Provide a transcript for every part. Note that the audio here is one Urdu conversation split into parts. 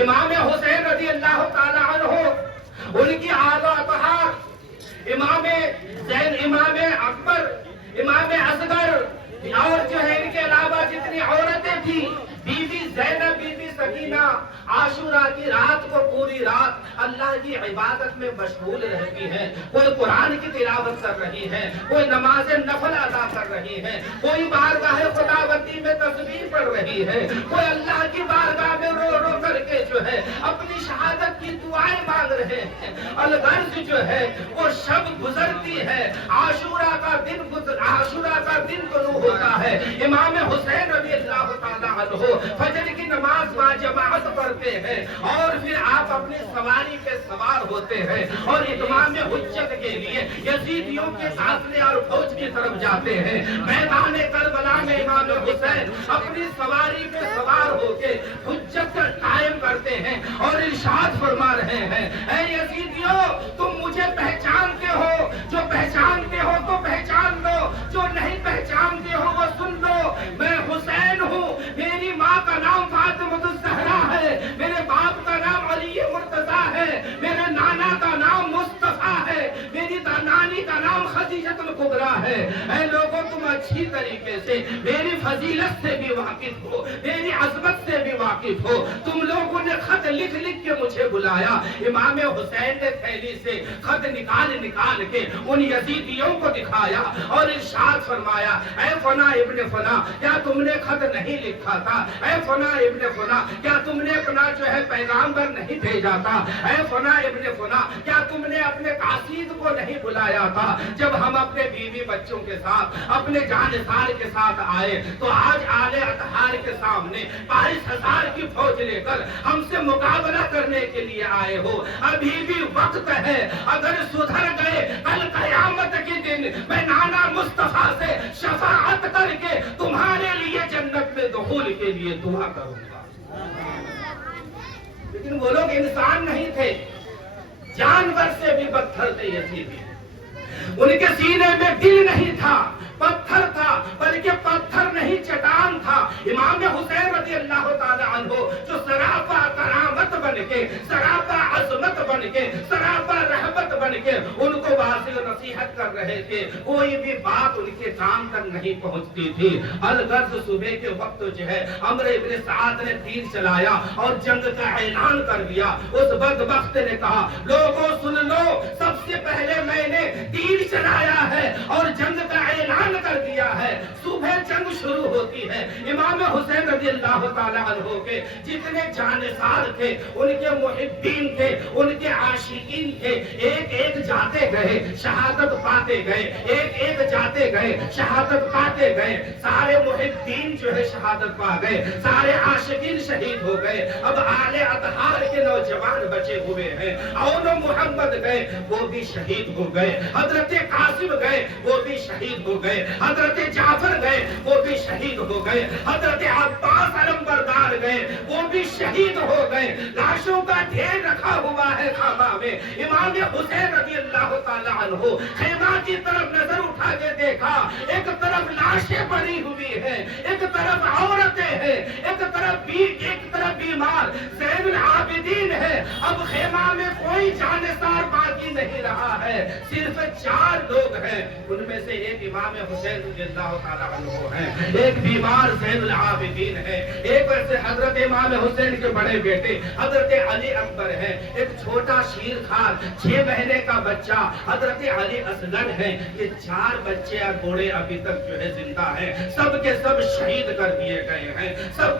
امام حسین رضی اللہ تعالی عنہ، ان کی آل و اطہار، امام زین، امام اکبر، امام اصغر، اور جو ہے ان کے علاوہ جتنی عورتیں تھیں، بی بی زینب، بی بی سکینہ، عاشورہ کی رات کو پوری رات اللہ کی عبادت میں مشغول رہتی ہیں۔ کوئی قرآن کی تلاوت کر رہی ہے، کوئی نماز نفل ادا کر رہی ہے، کوئی بارگاہ خداوندی میں تسبیح پڑھ رہی ہے، کوئی اللہ کی بارگاہ میں رو رو کر کے جو ہے اپنی شہادت کی دعائیں مانگ رہے ہیں۔ الغرض جو ہے وہ شب گزرتی ہے، عاشورہ کا دن طلوع ہوتا ہے۔ امام حسین رضی اللہ تعالیٰ عنہ فجر کی نماز با جماعت پڑھتے ہیں، اور پھر آپ اپنی سواری پہ سوار ہوتے ہیں اور اتمام حجت کے لیے یزیدیوں کے قافلے اور فوج کی طرف جاتے ہیں۔ میدان کربلا میں امام حسین اپنی سواری پہ سوار ہو کے حجت قائم کرتے ہیں اور ارشاد فرما رہے ہیں، اے یزیدیوں، تم مجھے پہچانتے ہو؟ جو پہچانتے ہو تو پہچان لو، جو نہیں پہچانتے ہو وہ سن لو۔ میں حسین ہوں، میری ماں کا نام فاطمہ الزہرا ہے، میرے باپ کا نام علی مرتضیٰ ہے، میرے نانا کا نام مصطفیٰ ہے، میری نانی کا نام خدیجۃ الکبریٰ ہے۔ اے لوگوں، تم اچھی طریقے سے میری فضیلت سے بھی واقف ہو، میری عظمت سے بھی واقف ہو۔ تم لوگوں نے خط لکھ لکھ کے مجھے بلایا۔ امام حسین نے تھیلی سے خط نکال کے ان یزیدیوں کو دکھایا اور ارشاد فرمایا، اے فنا ابن فنا، کیا تم نے خط نہیں لکھا تھا؟ اے فنا ابن فنا، کیا تم نے اپنا جو ہے پیغامبر نہیں بھیجا تھا؟ اے فنا ابن فنا، کیا تم نے اپنے قاصد کو نہیں بلایا تھا؟ جب ہم اپنے بیوی بچوں کے ساتھ، اپنے جانثار کے ساتھ آئے تو آج آل اطہار کے سامنے 22,000 کی فوج لے کر ہم سے مقابلہ کرنے کے لیے آئے ہو۔ ابھی بھی وقت ہے، اگر سدھر گئے کل قیامت کے دن میں نانا مصطفیٰ سے شفاعت کر کے تمہارے لیے جنت میں دخول کے لیے دعا کروں گا۔ لیکن وہ لوگ انسان نہیں تھے، جانور سے بھی بدتر تھے یزیدی۔ ان کے سینے میں دل نہیں تھا، پتھر تھا، بلکہ پتھر نہیں چٹان تھا۔ امام حسین رضی اللہ تعالی عنہ جو سراپا کرامت بن کے، سراپا عظمت بن کے، سراپا رحمت بن کے ان کو واضح نصیحت کر رہے تھے، کوئی بھی بات ان کے کام تک نہیں پہنچتی تھی۔ الغرض صبح کے وقت جو ہے عمرو ابن سعد نے تیر چلایا اور جنگ کا اعلان کر دیا۔ اس بدبخت نے کہا، لوگوں سن لو، سب سے پہلے میں نے تیر چلایا ہے اور جنگ کا اعلان کر دیا ہے۔ صبح جنگ شروع ہوتی ہے۔ امام حسین رضی اللہ تعالی عنہ کے جتنے جانثار تھے، ان کے محبین تھے، ان کے عاشقین تھے، ایک ایک جاتے گئے، شہادت پاتے گئے، ایک ایک جاتے گئے، شہادت پاتے گئے۔ سارے محبین جو ہے شہادت پا گئے، سارے عاشقین شہید ہو گئے۔ اب آل اطہار کے نوجوان بچے ہوئے ہیں، اون محمد گئے، وہ بھی شہید ہو گئے۔ حضرت قاسم گئے، وہ بھی شہید ہو گئے۔ حضرت جعفر گئے، وہ بھی شہید ہو گئے۔ حضرت عباس علمبردار گئے، وہ بھی شہید ہو گئے۔ لاشوں کا ڈھیر رکھا ہوا ہے خیمہ میں۔ امام حسین رضی اللہ تعالی عنہ خیمہ کی طرف نظر اٹھا کے دیکھا، ایک طرف لاشیں پڑی ہوئی ہیں، ایک طرف عورتیں ہیں، ایک طرف بیمار زین العابدین ہے۔ اب خیمہ میں کوئی جانثار باقی نہیں رہا ہے، صرف 4 لوگ ہیں۔ ان میں سے ایک امام حسین رضی اللہ تعالیٰ عنہ ہیں، ایک بیمار زین العابدین ہے، ایک ویسے حضرت امام حسین کے بڑے بیٹے حضرت علی اکبر ہیں، ایک چھوٹا شیر خار 6 مہینے کا بچہ حضرت علی اصغر ہے۔ یہ 4 بچے اور بوڑھے ابھی تک جو ہے زندہ ہیں، سب کے سب شہید کر دیے گئے ہیں، سب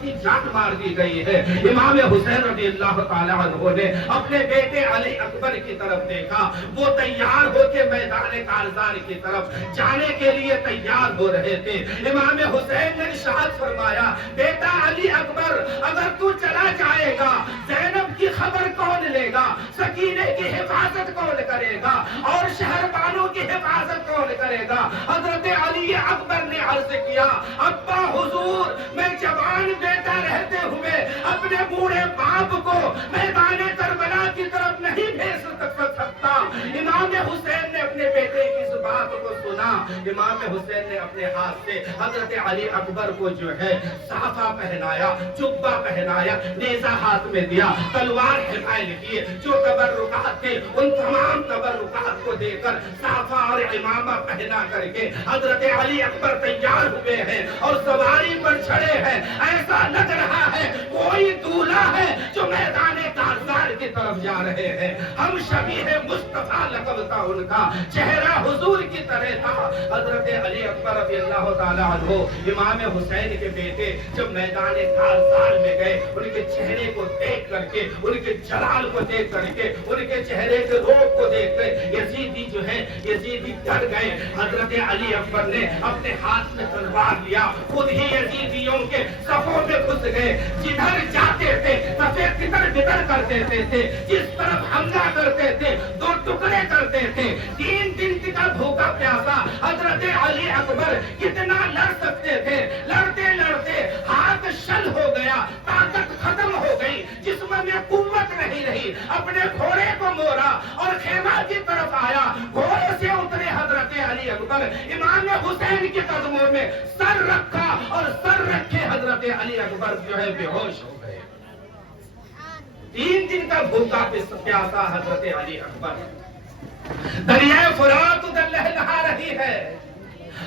کی جان مار دی گئی ہے۔ امام حسین رضی اللہ تعالیٰ عنہ نے اپنے بیٹے علی اکبر کی طرف دیکھا، وہ تیار ہو کے میدان کارزار کی طرف جانے کے لیے تیار ہو رہے تھے۔ امام حسین نے ارشاد فرمایا، بیٹا علی اکبر، اگر تو چلا جائے گا زینب کی خبر کون لے گا؟ سکینے کی حفاظت کون کرے گا؟ اور شہر بانوں کی حفاظت کون کرے گا؟ حضرت علی اکبر نے عرض کیا، ابا حضور، میں جوان بیٹا رہتے ہوئے اپنے بوڑھے باپ کو میدان کربلا کی طرف نہیں بھیج سکتا۔ امام حسین نے اپنے بیٹے کی اس بات کو سنا امام حسین نے اپنے ہاتھ سے حضرت علی اکبر کو جو ہے صافہ پہنایا، جبہ پہنایا، نیزہ ہاتھ میں دیا، تلوار حمائل کیے، جو تبرکات تھے ان تمام تبرکات کو دے کر صافہ اور امامہ پہنا کر کے حضرت علی اکبر تیار ہوئے ہیں اور سواری پر چڑھے ہیں۔ ایسا لگ رہا ہے کوئی دولہا ہے جو میدان کارزار کی طرف جا رہے ہیں۔ ہم شبیہ مصطفیٰ لقب تھا ان کا، چہرہ حضور کی طرح تھا۔ حضرت علی اکبر رضی اللہ تعالیٰ عنہ امام حسین کے بیٹے جب میدان کارزار میں گئے، ان کے چہرے کو دیکھ کر کے، ان کے جلال کو دیکھ کر کے، ان کے چہرے کے روپ کو دیکھ کر یزیدی جو ہے یزیدی ڈر گئے۔ حضرت علی اکبر نے اپنے ہاتھ میں تلوار لیا، خود ہی یزیدیوں کے صفوں میں گھس گئے، جدھر جاتے تھے صفے تتر بتر کر دیتے تھے، جس طرف حملہ کرتے تھے دو ٹکڑے کرتے تھے۔ 3 دن کا بھوکا پیاسا حضرت علی اکبر کتنا لڑ سکتے تھے، لڑتے لڑتے ہاتھ شل ہو گیا، طاقت ختم ہو گئی، جسم میں قوت نہیں رہی، اپنے گھوڑے کو موڑا اور خیمہ کی طرف آیا، گھوڑے سے اترے حضرت علی اکبر، امام حسین کے قدموں میں سر رکھا اور سر رکھے حضرت علی اکبر جو ہے بے ہوش ہو گئے۔ 3 دن کا بھوکا پیاسا حضرت علی اکبر، دریائے فرات ادھر لہلہا رہی ہے،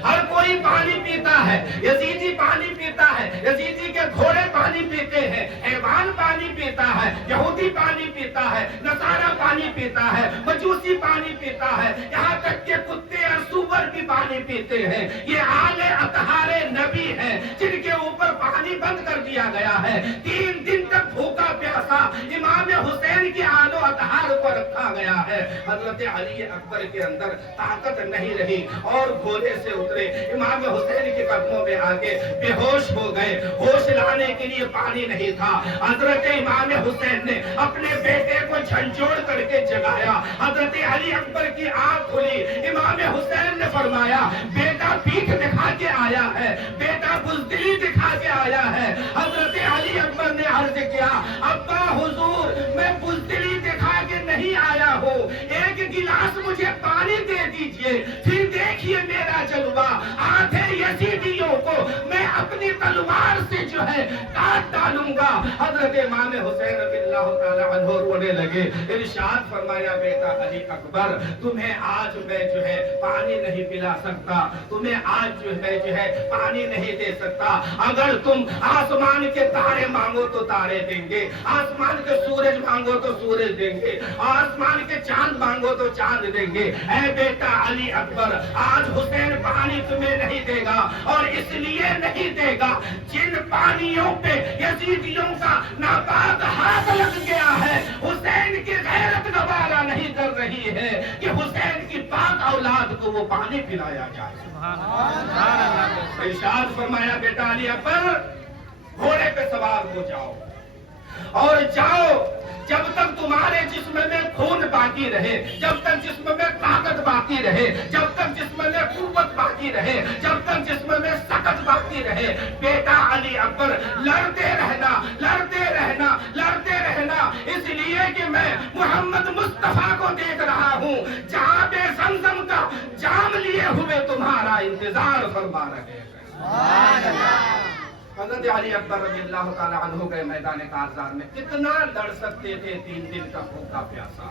ہر کوئی پانی پیتا ہے، یزیدی پانی پیتا ہے، یزیدی کے گھوڑے پانی پیتے ہیں، حیوان پانی پیتا ہے، یہودی پانی پیتا ہے، نصارہ پانی پیتا ہے، مجوسی پانی پیتا ہے، یہاں تک کہ کتے اور سور بھی پانی پیتے ہیں۔ یہ آل اطہار نبی ہیں جن کے اوپر پانی بند کر دیا گیا ہے۔ 3 دن تک بھوکا پیاسا امام حسین کی آل و اطہار کو رکھا گیا ہے۔ حضرت علی اکبر کے اندر طاقت نہیں رہی اور گھوڑے سے اترے، امام حسین کے قدموں میں آگے بے ہوش ہو گئے، ہوش لانے کے لیے پانی نہیں تھا۔ حضرت امام حسین نے اپنے بیٹے کو جھنجھوڑ کر کے جگایا، حضرت علی اکبر کی آنکھ کھلی، امام حسین نے فرمایا بیٹا پیٹھ دکھا کے آیا ہے، بیٹا بزدلی دکھا کے آیا ہے۔ حضرت علی اکبر نے عرض کیا ابا حضور میں بزدلی دکھا کے نہیں آیا ہوں، ایک گلاس مجھے پانی دے دیجئے، پھر دیکھیے میرا جلوہ، آدھے یزیدیوں کو میں اپنی تلوار سے جو ہے کاٹ ڈالوں گا۔ حضرت امام حسین رضی اللہ تعالیٰ عنہ رونے لگے، ارشاد فرمایا بیٹا علی اکبر تمہیں آج میں جو ہے پانی نہیں پلا سکتا، تمہیں آج جو ہے پانی نہیں دے سکتا، اگر تم آسمان کے تارے مانگو تو تارے دیں گے، آسمان کے سورج مانگو تو سورج دیں گے، آسمان کے چاند مانگو تو چاند دیں گے۔ اے بیٹا علی اکبر آج حسین پانی تمہیں نہیں دے گا، اور اس لیے نہیں دے گا جن پانیوں پہ یزیدیوں کا ناپاک ہاتھ لگ گیا ہے، حسین کی غیرت گوارا نہیں کر رہی ہے کہ حسین کی پاک اولاد کو وہ پانی پلایا جائے۔ ارشاد فرمایا بیٹا علی اکبر گھوڑے پہ سوار ہو جاؤ اور جاؤ، جب تک تمہارے جسم میں خون باقی رہے، جب تک جسم میں طاقت باقی رہے، جب تک جسم میں قوت باقی رہے، جب تک جسم میں طاقت باقی رہے، بیٹا علی اکبر لڑتے رہنا، لڑتے رہنا، لڑتے رہنا، اس لیے کہ میں محمد مصطفیٰ کو دیکھ رہا ہوں جہاں بے زمزم کا جام لیے ہوئے تمہارا انتظار فرما رہے ہیں۔ حضرت علی اکبر رضی اللہ تعالیٰ عنہ گئے میدان کارزار میں، کتنا لڑ سکتے تھے 3 دن کا بھوکا پیاسا،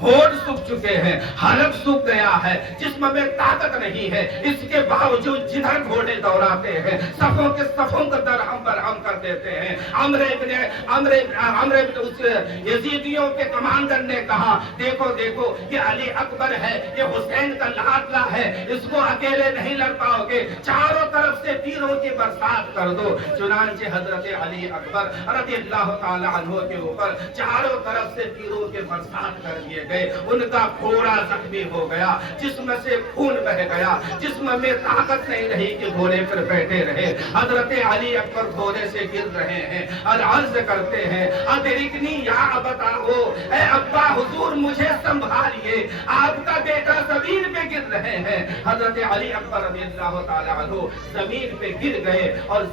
ہونٹ سوکھ چکے ہیں، حلق سوکھ گیا ہے، جسم میں طاقت نہیں ہے، اس کے باوجود جدھر گھوڑے دوڑاتے ہیں صفوں کے صفوں کو درہم برہم کر دیتے ہیں۔ عمرو ابن اس یزیدیوں کے کمانڈر نے کہا دیکھو دیکھو یہ علی اکبر ہے، یہ حسین کا لاڈلا ہے، اس کو اکیلے نہیں لڑ پاؤ گے، چاروں طرف سے تیروں کی برسات کر دو۔ چنانچہ حضرت علی اکبر رضی اللہ تعالی عنہ کے اوپر چاروں طرف سے تیروں کے برسات کر دیے گئے، ان کا گھوڑا زخمی ہو گیا، جسم سے خون بہ گیا، جسم میں طاقت نہیں رہی کہ گھوڑے پر بیٹھے رہے۔ حضرت علی اکبر گھوڑے سے گر رہے ہیں اور عرض کرتے ہیں ادرکنی یا ابتاہو، اے ابا حضور مجھے سنبھالیے، آپ کا بیٹا زمین پہ گر رہے ہیں۔ حضرت علی اکبر رضی اللہ تعالی عنہ زمین پہ گر گئے اور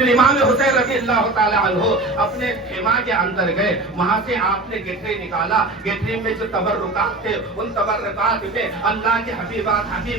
پھر امام حسین رضی اللہ تعالیٰ عنہ اپنے خیمہ کے اندر گئے، وہاں سے آپ نے گٹھری نکالا، گٹھری میں جو تبرکات تھے ان تبرکات میں اللہ کے حبیب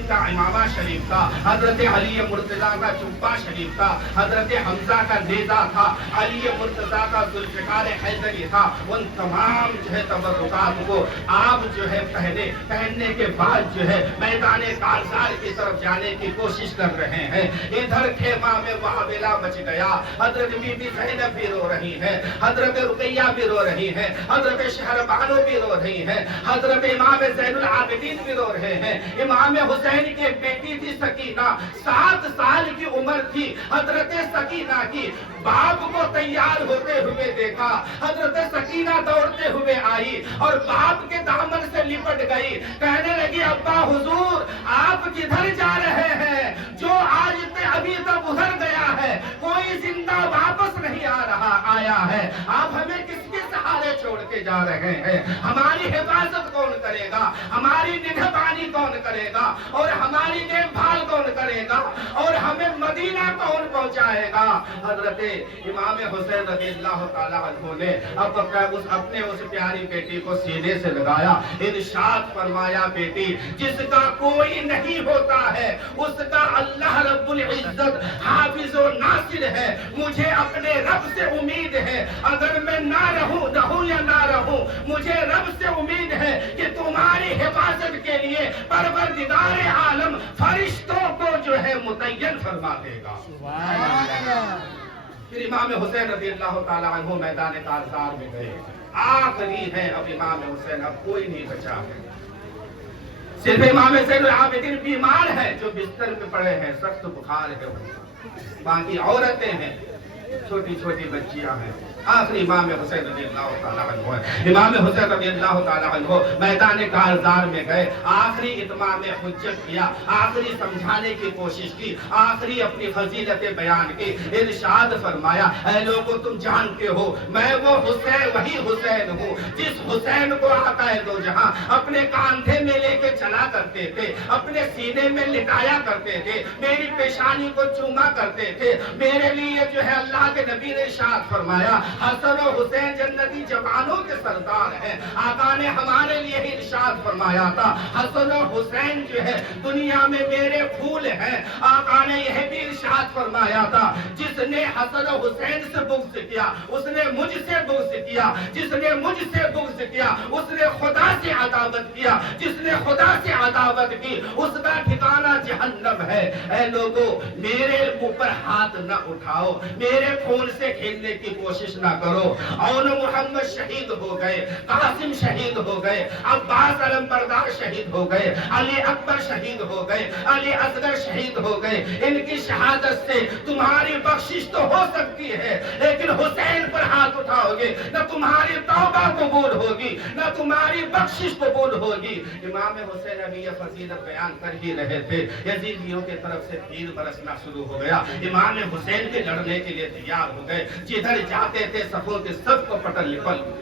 کا امامہ شریف تھا، حضرت علی مرتضیٰ کا جبہ شریف تھا، حضرت حمزہ کا نیزہ تھا، علی مرتضیٰ کا ذوالفقار حیدری تھا۔ ان تمام جو ہے تبرکات کو آپ جو ہے پہننے کے بعد جو ہے میدان کارزار کی طرف جانے کی کوشش کر رہے ہیں۔ ادھر خیمہ میں وہابیلا مچ گیا، حضرت بی بی زینب بھی رو رہی ہے، حضرت رقیہ بھی رو رہی ہے، حضرت شہربانو بھی رو رہی ہے، حضرت امام زین العابدین بھی رو رہے ہیں۔ امام حسین کی ایک بیٹی تھی سکینہ، 7 سال کی عمر تھی حضرت سکینہ کی، باپ کو تیار ہوتے ہوئے دیکھا، حضرت سکینہ دوڑتے ہوئے آئی اور باپ کے دامن سے لپٹ گئی، کہنے لگی ابا حضور آپ کدھر جا رہے ہیں؟ جو آج ابھی تک ادھر گیا ہے کوئی زندہ واپس نہیں آیا ہے، آپ ہمیں کس کے سہارے چھوڑ کے جا رہے ہیں؟ ہماری حفاظت کون کرے گا؟ ہماری نگہبانی کون کرے گا؟ اور ہماری دیکھ بھال کون کرے گا؟ اور ہمیں مدینہ کون پہنچائے گا؟ حضرت امام حسین رضی اللہ تعالیٰ عنہ نے اپنے اس پیاری بیٹی کو سینے سے لگایا، ارشاد فرمایا بیٹی جس کا کوئی نہیں ہوتا ہے اس کا اللہ رب العزت حافظ و ناصر ہے، مجھے اپنے رب سے امید ہے، اگر میں نہ رہوں یا نہ رہوں مجھے رب سے امید ہے کہ تمہاری حفاظت کے لیے پروردگار عالم فرشتوں کو جو ہے متعین فرما دے گا۔ پھر امام حسین رضی اللہ تعالیٰ عنہ میدان کارزار میں گئے، آخری ہے اب امام حسین، اب کوئی نہیں بچا ہے، صرف امام زین العابدین بیمار ہے جو بستر پہ پڑے ہیں، سخت بخار ہے، باقی عورتیں ہیں، چھوٹی چھوٹی بچیاں ہیں، آخری امام حسین رضی اللہ تعالیٰ عنہ ہے۔ امام حسین رضی اللہ تعالیٰ عنہ میدان کارزار میں گئے، آخری اتمام حجت کیا، آخری سمجھانے کی کوشش کی، آخری اپنی فضیلت بیان کی، ارشاد فرمایا اے لوگوں تم جانتے ہو میں وہ حسین وہی حسین ہوں جس حسین کو آقا دو جہاں اپنے کاندھے میں لے کے چلا کرتے تھے، اپنے سینے میں لٹایا کرتے تھے، میری پیشانی کو چوما کرتے تھے، میرے لیے جو ہے اللہ کے نبی نے ارشاد فرمایا حسن و حسین جنتی جوانوں کے سردار ہیں، آقا نے ہمارے لیے ہی ارشاد فرمایا تھا حسن و حسین جو ہے دنیا میں میرے پھول ہیں، آقا نے یہ بھی ارشاد فرمایا تھا جس نے حسن و حسین سے بغض کیا اس نے مجھ سے بغض کیا، جس نے مجھ سے بغض کیا اس نے خدا سے عداوت کیا، جس نے خدا سے عداوت کی اس کا ٹھکانہ جہنم ہے۔ اے لوگوں میرے اوپر ہاتھ نہ اٹھاؤ، میرے خون سے کھیلنے کی کوشش نہ کرو۔ اون محمد شہید ہو گئے، قاسم شہید ہو گئے، عباس علمبردار شہید ہو گئے، علی اکبر شہید ہو گئے، علی اصغر شہید ہو گئے، ان کی شہادت سے تمہاری بخشش تو ہو سکتی ہے لیکن حسین پر ہاتھ اٹھاؤ گے نہ تمہاری توبہ قبول ہوگی نہ تمہاری بخشش قبول ہوگی۔ امام حسین ابھی یہ فضیلت بیان کر ہی رہے تھے، یزیدیوں کی طرف سے تیر برسنا شروع ہو گیا، امام حسین کے لڑنے کے لیے تیار ہو گئے، جدھر جاتے تھے صفوں کے سب کو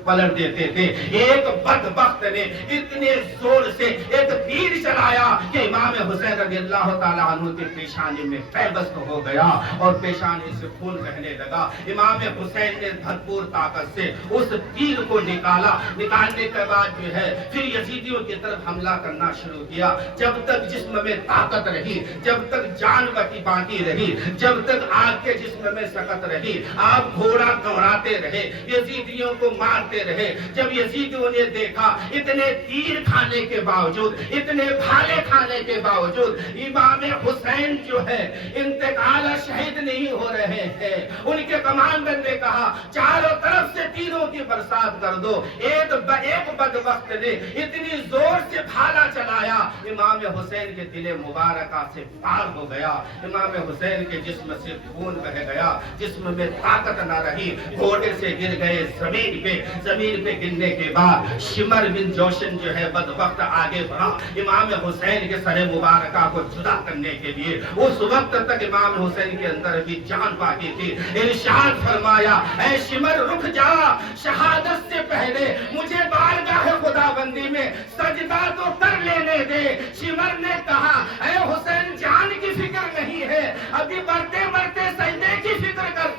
پلٹ دیتے تھے۔ ایک بدبخت نے اتنے زور سے ایک تیر چلایا کہ امام حسین رضی اللہ تعالیٰ عنہ کی پیشانی میں پیوست ہو گیا اور پیشانی سے خون بہنے لگا۔ امام حسین نے بھرپور طاقت سے اس تیر کو نکالنے کے بعد جو ہے پھر یزیدیوں کی طرف حملہ کرنا شروع کیا۔ جب تک جسم میں طاقت رہی، جب تک جان باقی رہی، جب تک آپ کے جسم میں سکت رہی، آپ گھوڑا دوڑاتے رہے، یزیدیوں کو مارتے رہے۔ جب یزیدیوں نے دیکھا اتنے تیر کھانے کے باوجود، اتنے بھالے کھانے کے باوجود امام حسین جو ہے انتقال شہید نہیں ہو رہے ہیں، ان کے کمانڈر نے کہا چاروں طرف سے تیروں کی برسات کر دو۔ ایک بدبخت نے اتنی زور سے بھالا چلایا امام حسین کے دل مبارکہ سے پار ہو گیا، امام حسین کے جسم سے خون بہ گیا، جسم میں طاقت نہ رہی، گھوڑے سے گر گئے زمین پہ گرنے کے بعد شمر بن جوشن جو ہے بدبخت آگے بڑھا امام حسین کے سر مبارکہ کو جدا کرنے کے لیے۔ اس وقت تک امام حسین کے اندر بھی جان باقی تھی، ارشاد فرمایا اے شمر رک جا، شہادت سے پہلے مجھے بارگاہ خدا بندی میں سجدہ تو کر لینے دے۔ شمر نے کہا اے حسین جان کی فکر نہیں ہے، ابھی مرتے مرتے سجدے کی فکر کرتے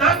10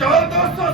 1400